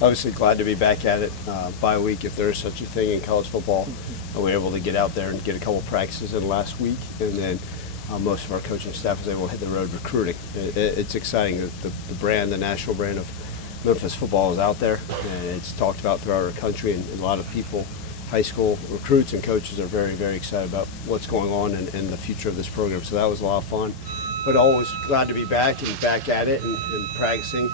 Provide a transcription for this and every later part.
obviously glad to be back at it bye week, if there is such a thing in college football. We were able to get out there and get a couple practices in last week, and then most of our coaching staff was able to hit the road recruiting. It's exciting. The brand, the national brand of Memphis Football is out there, and it's talked about throughout our country, and a lot of people, high school recruits and coaches, are very, very excited about what's going on and the future of this program. So that was a lot of fun. But always glad to be back and back at it and practicing.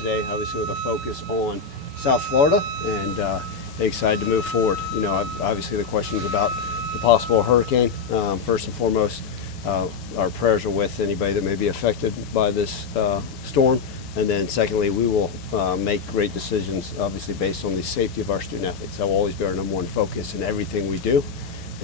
Today, obviously, with a focus on South Florida, and excited to move forward. You know, obviously the questions about the possible hurricane. First and foremost, our prayers are with anybody that may be affected by this storm. And then secondly, we will make great decisions, obviously based on the safety of our student athletes. That will always be our number one focus in everything we do.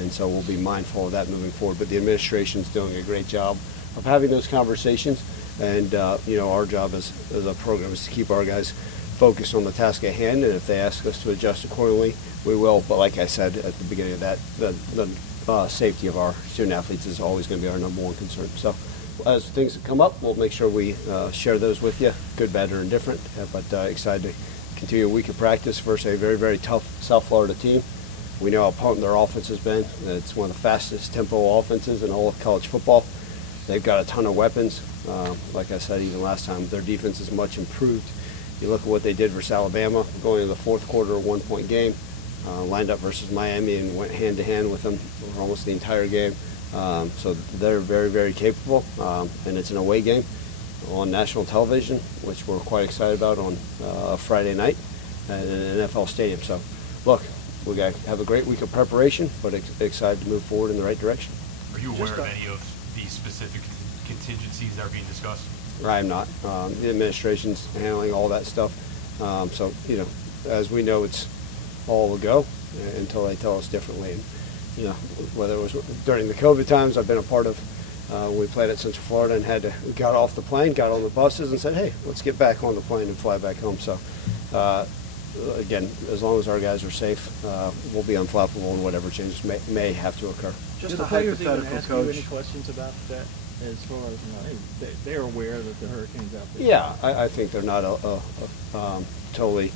And so we'll be mindful of that moving forward. But the administration's doing a great job of having those conversations. And you know, our job as a program is to keep our guys focused on the task at hand. And if they ask us to adjust accordingly, we will. But like I said at the beginning of that, the safety of our student athletes is always going to be our number one concern. So as things come up, we'll make sure we share those with you, good, bad, or indifferent. But excited to continue a week of practice versus a very, very tough South Florida team. We know how potent their offense has been. It's one of the fastest tempo offenses in all of college football. They've got a ton of weapons. Like I said, even last time, their defense is much improved. You look at what they did versus Alabama, going into the fourth quarter, a one-point game, lined up versus Miami and went hand-to-hand with them for almost the entire game. So they're very, very capable, and it's an away game on national television, which we're quite excited about on Friday night at an NFL stadium. So, look, we got to have a great week of preparation, but excited to move forward in the right direction. Are you aware of any of these specific contingencies that are being discussed? I'm not. The administration's handling all that stuff. So, you know, as we know, it's all a go until they tell us differently. And, you know, whether it was during the COVID times, I've been a part of, we played at Central Florida and got off the plane, got on the buses and said, hey, let's get back on the plane and fly back home. So, again, as long as our guys are safe, we'll be unflappable in whatever changes may have to occur. Just a hypothetical, Coach. Any questions about that as far as, you know, they're aware that the hurricane's out there? Yeah, I think they're not totally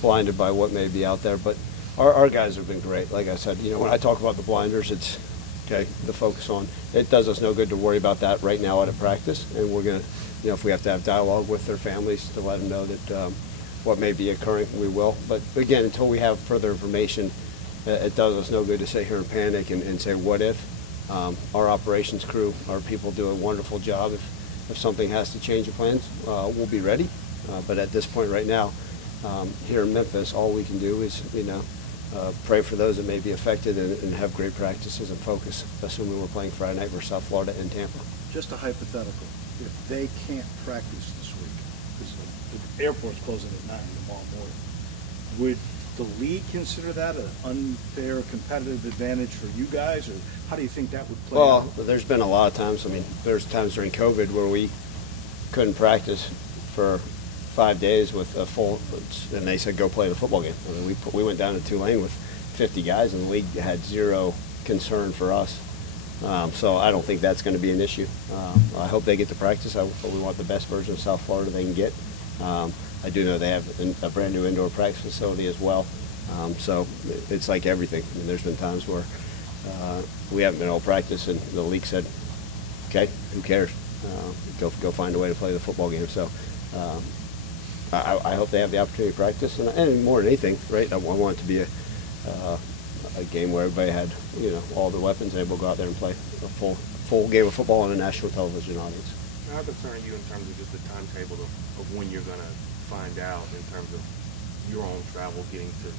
blinded by what may be out there, but our guys have been great. Like I said, you know, when I talk about the blinders, it's okay, the focus on it does us no good to worry about that right now out of practice, and we're going to, you know, if we have to have dialogue with their families to let them know that what may be occurring, we will. But again, until we have further information, it does us no good to sit here and panic and say, what if? Our operations crew, our people do a wonderful job. If something has to change the plans, we'll be ready. But at this point right now, here in Memphis, all we can do is, you know, pray for those that may be affected and have great practices and focus, assuming we're playing Friday night versus South Florida in Tampa. Just a hypothetical. If they can't practice this week, because the airport's closing at 9 tomorrow morning, would the league consider that an unfair competitive advantage for you guys, or how do you think that would play out? Well, there's been a lot of times. I mean, there's times during COVID where we couldn't practice for 5 days with a full, and they said go play the football game. I mean, we went down to Tulane with 50 guys, and the league had zero concern for us. So I don't think that's going to be an issue. I hope they get to practice. We want the best version of South Florida they can get. I do know they have a brand new indoor practice facility as well. So it's like everything. I mean, there's been times where we haven't been able to practice, and the league said, okay, who cares? Go find a way to play the football game. So I hope they have the opportunity to practice, and more than anything, right? I want it to be a game where everybody had, you know, all the weapons and able to go out there and play a full game of football on a national television audience. How concerned are you in terms of just the timetable of when you're going to find out in terms of your own travel getting to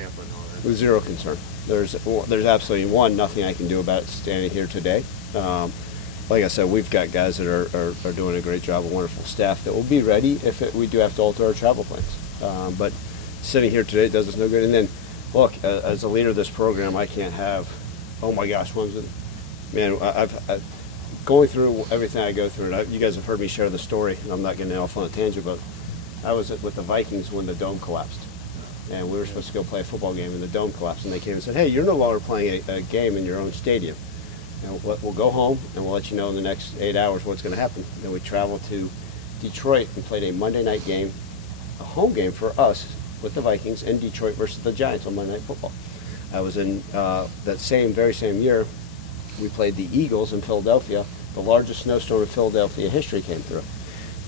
Tampa and all that? With zero concern. There's absolutely nothing I can do about it standing here today. Like I said, we've got guys that are doing a great job, a wonderful staff that will be ready if we do have to alter our travel plans. But sitting here today does us no good. And then, look, as a leader of this program, I can't have, oh my gosh, man, I've going through everything I go through, and you guys have heard me share the story, and I'm not getting off on a tangent, but I was with the Vikings when the dome collapsed. And we were supposed to go play a football game, and the dome collapsed, and they came and said, hey, you're no longer playing a game in your own stadium. And we'll go home, and we'll let you know in the next 8 hours what's going to happen. Then we traveled to Detroit and played a Monday night game a home game for us with the Vikings in Detroit versus the Giants on Monday Night Football. I was in that very same year, we played the Eagles in Philadelphia. The largest snowstorm in Philadelphia history came through.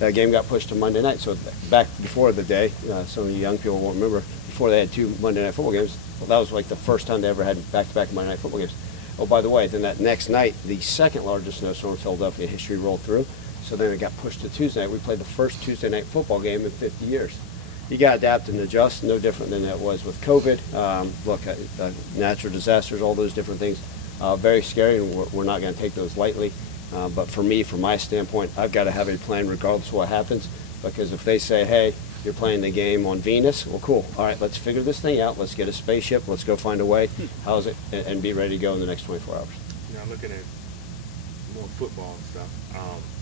That game got pushed to Monday night. So back before the day, some of you young people won't remember, before they had 2 Monday Night Football games, well, that was like the first time they ever had back-to-back Monday Night Football games. Oh, by the way, then that next night, the second largest snowstorm in Philadelphia history rolled through. So then it got pushed to Tuesday night. We played the first Tuesday night football game in 50 years. You got to adapt and adjust, no different than it was with COVID. Natural disasters, all those different things, very scary, and we're not going to take those lightly. But for me, from my standpoint, I've got to have a plan regardless of what happens, because if they say, hey, you're playing the game on Venus, well, cool. All right, let's figure this thing out. Let's get a spaceship. Let's go find a way. How's it? And be ready to go in the next 24 hours. You know, I'm looking at more football and stuff.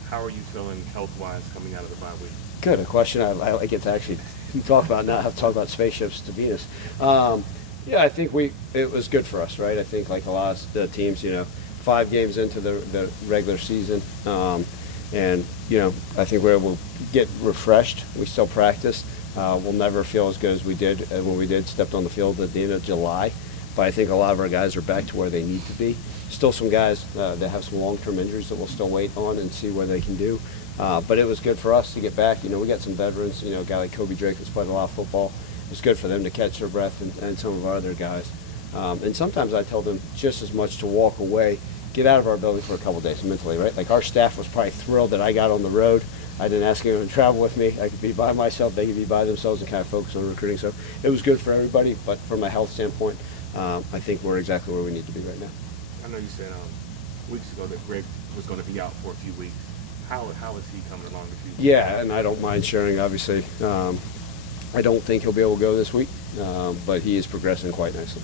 How are you feeling health-wise coming out of the bye week? Good, a question I get to actually talk about, not have to talk about spaceships to Venus. Yeah, I think it was good for us, right? I think like a lot of the teams, 5 games into the regular season, and I think we're able to get refreshed. We still practice. We'll never feel as good as we did when we stepped on the field at the end of July, but I think a lot of our guys are back to where they need to be. Still some guys that have some long-term injuries that we'll still wait on and see where they can do. But it was good for us to get back. We got some veterans, a guy like Kobe Drake that's played a lot of football. It was good for them to catch their breath, and some of our other guys. And sometimes I tell them just as much to walk away, get out of our building for a couple of days mentally, right? Like our staff was probably thrilled that I got on the road. I didn't ask anyone to travel with me. I could be by myself. They could be by themselves and kind of focus on recruiting. So it was good for everybody. But from a health standpoint, I think we're exactly where we need to be right now. I know you said weeks ago that Greg was going to be out for a few weeks. How is he coming along with you? Yeah, and I don't mind sharing, obviously. I don't think he'll be able to go this week, but he is progressing quite nicely.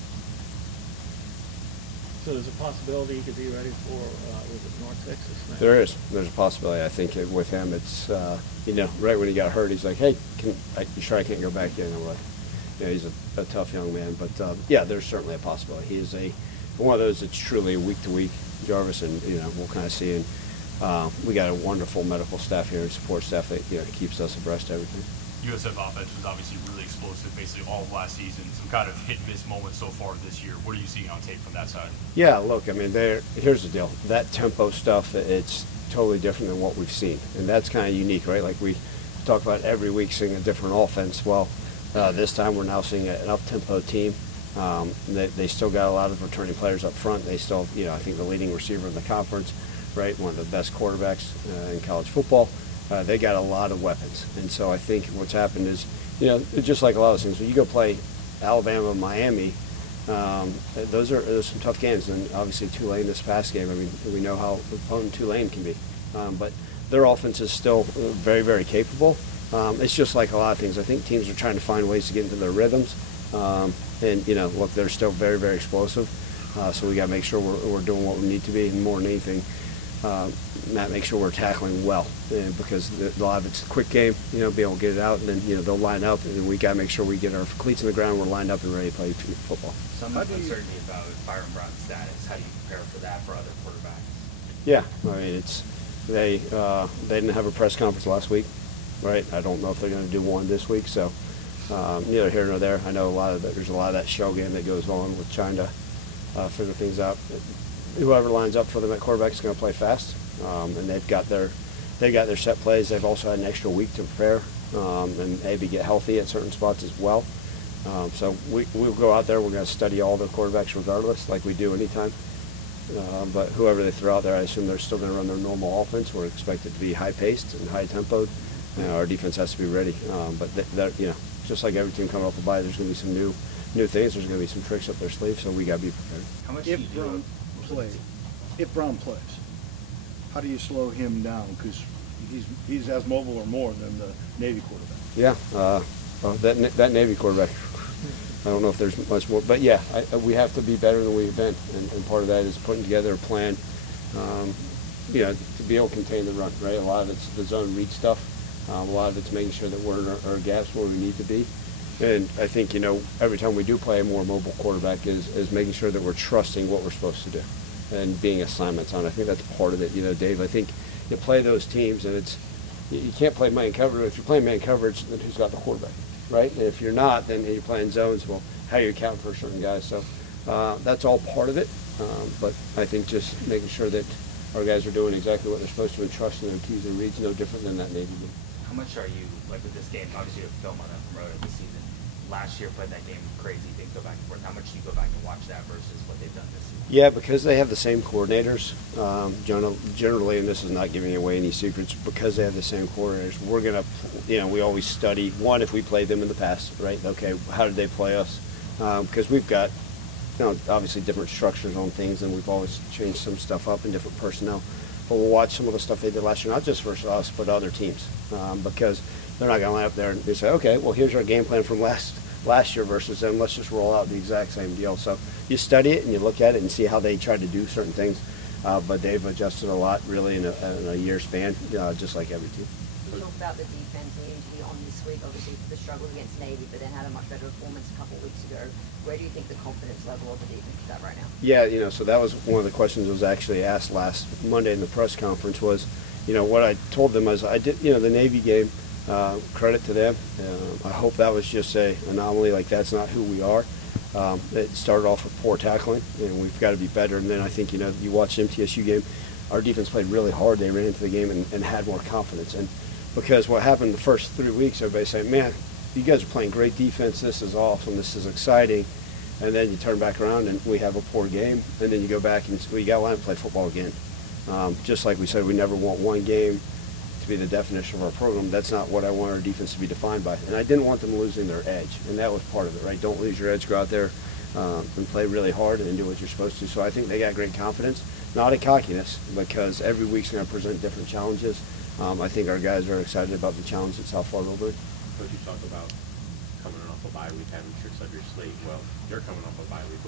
So there's a possibility he could be ready for, was it North Texas? Next? There is. There's a possibility. I think with him, it's, right when he got hurt, he's like, hey, you sure I can't go back in? I'm like, he's a tough young man. But, yeah, there's certainly a possibility. He is one of those that's truly a week-to-week, Jarvis, and, we'll kind of see. And we got a wonderful medical staff here and support staff that, keeps us abreast of everything. USF offense was obviously really explosive basically all of last season. Some kind of hit-miss moments so far this year. What are you seeing on tape from that side? Yeah, look, I mean, here's the deal. That tempo stuff, it's totally different than what we've seen. And that's kind of unique, right? Like we talk about every week seeing a different offense. Well, this time we're now seeing an up-tempo team. They still got a lot of returning players up front. They still, I think the leading receiver in the conference, right? One of the best quarterbacks in college football. They got a lot of weapons, and so I think what's happened is, just like a lot of things, when you go play Alabama, Miami, those are some tough games, and obviously Tulane this past game. I mean, we know how opponent Tulane can be, but their offense is still very, very capable. It's just like a lot of things. I think teams are trying to find ways to get into their rhythms, and look, they're still very, very explosive. So we got to make sure we're doing what we need to be, and more than anything, Matt, make sure we're tackling well, because a lot of it's a quick game, be able to get it out, and then, they'll line up, and we got to make sure we get our cleats in the ground, we're lined up and ready to play football. Some uncertainty about Byron Brown's status. How do you prepare for that for other quarterbacks? Yeah, I mean, they didn't have a press conference last week, right? I don't know if they're going to do one this week, so neither here nor there. I know there's a lot of that shell game that goes on with trying to figure things out. Whoever lines up for them at quarterback is going to play fast, and they've got their set plays. They've also had an extra week to prepare and maybe get healthy at certain spots as well. So we'll go out there. We're going to study all the quarterbacks regardless, like we do anytime. But whoever they throw out there, I assume they're still going to run their normal offense. We're expected to be high-paced and high-tempoed. Our defense has to be ready. But just like every team coming off the bye, there's going to be some new things. There's going to be some tricks up their sleeve, so we got to be prepared. How much if Brown plays, how do you slow him down? Because he's as mobile or more than the Navy quarterback. Yeah, that Navy quarterback. I don't know if there's much more, but yeah, we have to be better than we've been, and part of that is putting together a plan, to be able to contain the run. Right, a lot of it's the zone read stuff. A lot of it's making sure that we're in our gaps where we need to be. And I think, every time we do play a more mobile quarterback is making sure that we're trusting what we're supposed to do and being assignments on. I think that's part of it. Dave, I think you play those teams and it's, you can't play man coverage. If you're playing man coverage, then who's got the quarterback, right? And if you're not, then you're playing zones. Well, how are you accounting for certain guys? So that's all part of it. But I think just making sure that our guys are doing exactly what they're supposed to and trusting their cues and reads no different than that Navy game. How much are you, like with this game, obviously you have film on that from earlier this season. Last year played that game crazy, didn't go back and forth. How much do you go back and watch that versus what they've done this season? Yeah, because they have the same coordinators. Generally, and this is not giving away any secrets, because they have the same coordinators, we're going to, we always study, one, if we played them in the past, right? Okay, how did they play us? Because we've got, obviously different structures on things, and we've always changed some stuff up in different personnel. But we'll watch some of the stuff they did last year, not just versus us, but other teams, because they're not going to line up there and say, okay, well, here's our game plan from last year versus them. Let's just roll out the exact same deal. So you study it and you look at it and see how they try to do certain things. But they've adjusted a lot, really, in a year span, just like every team. You talk about the defense needing to be on this week, obviously the struggle against Navy, but then had a much better performance a couple of weeks ago. Where do you think the confidence level of the defense is at right now? Yeah, so that was one of the questions that was actually asked last Monday in the press conference was, what I told them was I did, the Navy game, credit to them. I hope that was just an anomaly, like that's not who we are. It started off with poor tackling, and we've got to be better. And then I think, you watch the MTSU game, our defense played really hard. They ran into the game and had more confidence. And because what happened the first 3 weeks, everybody's saying, man, you guys are playing great defense. This is awesome. This is exciting. And then you turn back around and we have a poor game. And then you go back and we got to play football again. Just like we said, we never want one game to be the definition of our program. That's not what I want our defense to be defined by. And I didn't want them losing their edge. And that was part of it, right? Don't lose your edge. Go out there and play really hard and do what you're supposed to. So I think they got great confidence. Not a cockiness, because every week's going to present different challenges. I think our guys are excited about the challenge that South Florida will bring. Coach, you talk about coming off a bye week, having tricks up your slate. Well, you're coming off a bye week.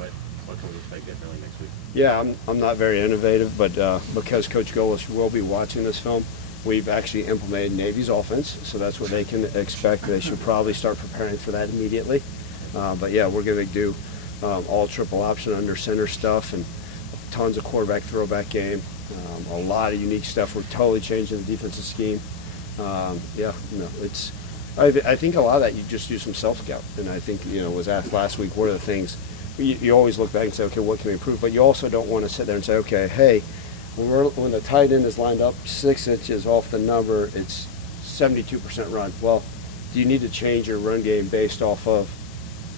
What can we expect differently next week? Yeah, I'm not very innovative, but because Coach Golis will be watching this film, we've actually implemented Navy's offense, so that's what they can expect. They should probably start preparing for that immediately. But yeah, we're going to do all triple option under center stuff and tons of quarterback throwback game. A lot of unique stuff. We're totally changing the defensive scheme. I think a lot of that you just do some self-scout. And I think, was asked last week, what are the things, you always look back and say, okay, what can we improve? But you also don't want to sit there and say, okay, hey, when the tight end is lined up 6 inches off the number, it's 72% run. Well, do you need to change your run game based off of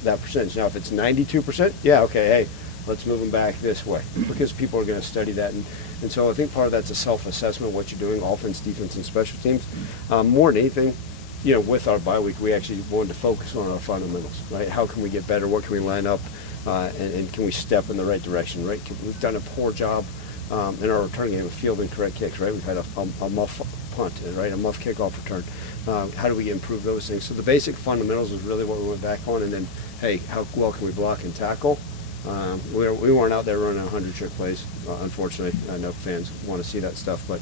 that percentage? Now, if it's 92%, yeah, okay, hey, let's move them back this way, because people are going to study that. And so I think part of that's a self-assessment of what you're doing, offense, defense, and special teams. More than anything, with our bye week, we actually wanted to focus on our fundamentals, right? How can we get better? What can we line up? And can we step in the right direction, right? We've done a poor job in our return game of fielding correct kicks, right? We've had a muff punt, right? A muff kickoff return. How do we improve those things? So the basic fundamentals is really what we went back on. And then, hey, how well can we block and tackle? We weren't out there running 100 trick plays, unfortunately. I know fans want to see that stuff, but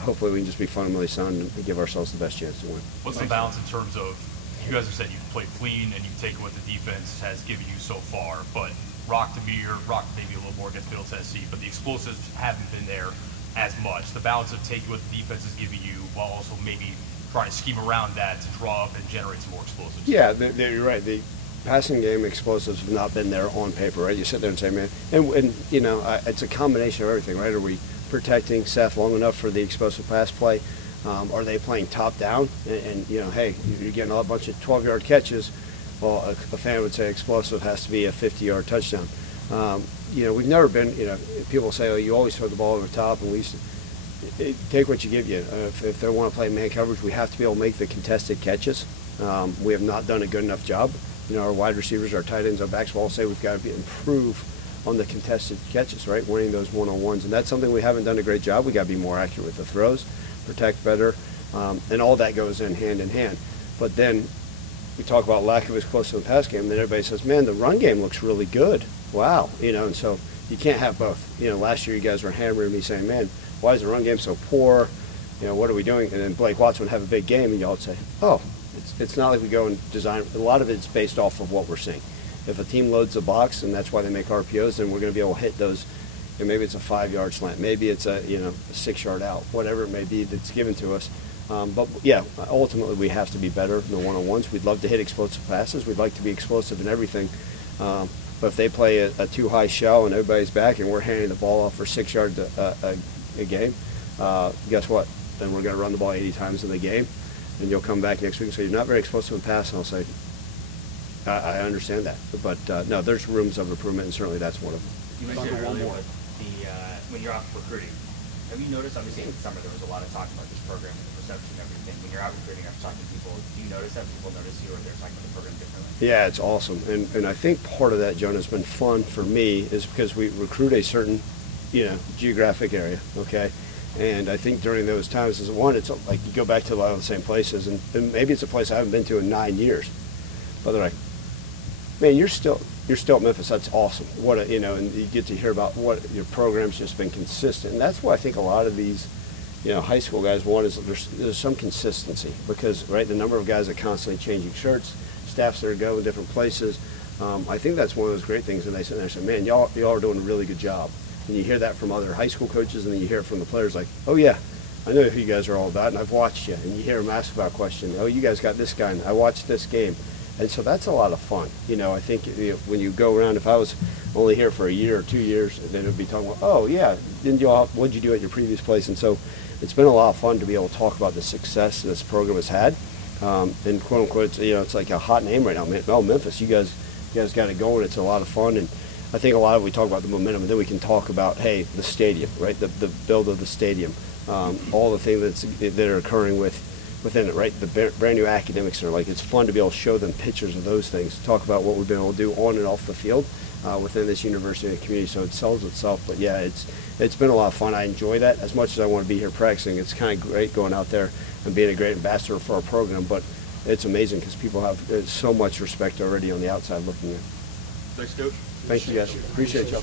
hopefully we can just be fundamentally sound and give ourselves the best chance to win. What's the balance in terms of, you guys have said you've played clean and you've taken what the defense has given you so far, but rock maybe a little more against Middle Tennessee, but the explosives haven't been there as much. The balance of taking what the defense is giving you while also maybe trying to scheme around that to draw up and generate some more explosives. Yeah, you're right. The passing game explosives have not been there on paper, right? You sit there and say, man, and it's a combination of everything, right? Are we protecting Seth long enough for the explosive pass play? Are they playing top down? And hey, you're getting a bunch of 12-yard catches. Well, a fan would say explosive has to be a 50-yard touchdown. We've never been, people say, oh, you always throw the ball over the top, and take what you give you. If they want to play man coverage, we have to be able to make the contested catches. We have not done a good enough job. Our wide receivers, our tight ends, our backs will all say we've got to improve on the contested catches, right? Winning those one-on-ones. And that's something we haven't done a great job. We got to be more accurate with the throws, protect better, and all that goes in hand. But then we talk about lack of explosive in the pass game, and then everybody says, man, the run game looks really good. Wow. And so you can't have both. Last year you guys were hammering me saying, man, why is the run game so poor? What are we doing? And then Blake Watson would have a big game, and y'all would say, oh, it's not like we go and design. A lot of it's based off of what we're seeing. If a team loads the box, and that's why they make RPOs, then we're going to be able to hit those. And maybe it's a 5-yard slant, maybe it's a 6-yard out, whatever it may be that's given to us. But yeah, ultimately we have to be better in the one-on-ones. We'd love to hit explosive passes. We'd like to be explosive in everything. But if they play a too high shell and everybody's back and we're handing the ball off for 6 yards a game, guess what? Then we're going to run the ball 80 times in the game, and you'll come back next week and say, you're not very explosive in pass, and I'll say, I understand that. But no, there's rooms of improvement, and certainly that's one of them. You mentioned earlier with when you're out recruiting, have you noticed, obviously in the summer there was a lot of talk about this program and the perception and everything. When you're out recruiting, after talking to people, do you notice that people notice you or they're talking about the program differently? Yeah, it's awesome. And I think part of that, Jonah, has been fun for me is because we recruit a certain, geographic area, okay? And I think during those times, it's like you go back to a lot of the same places, and maybe it's a place I haven't been to in 9 years. But they're like, man, you're still at Memphis. That's awesome. And you get to hear about what your program's just been consistent. And that's what I think a lot of these, high school guys want is there's some consistency because, right, the number of guys that constantly changing shirts, staffs that are going different places. I think that's one of those great things. And they sit there and say, man, y'all are doing a really good job. And you hear that from other high school coaches, and then you hear it from the players like, oh yeah, I know who you guys are all about, and I've watched you. And you hear them ask about a question. Oh, you guys got this guy, and I watched this game. And so that's a lot of fun. I think when you go around, if I was only here for a year or 2 years, then it would be talking about, oh yeah, what'd you do at your previous place? And so it's been a lot of fun to be able to talk about the success this program has had. And quote unquote, it's like a hot name right now. Oh, Memphis, you guys got it going. It's a lot of fun. And I think a lot of we talk about the momentum, and then we can talk about, hey, the stadium, right? The build of the stadium, all the things that are occurring within it, right? The brand new academic center. Like, it's fun to be able to show them pictures of those things, talk about what we've been able to do on and off the field within this university and community. So it sells itself. But yeah, it's been a lot of fun. I enjoy that as much as I want to be here practicing. It's kind of great going out there and being a great ambassador for our program. But it's amazing because people have so much respect already on the outside looking in. Thanks, Coach. Thank you, guys. Appreciate y'all.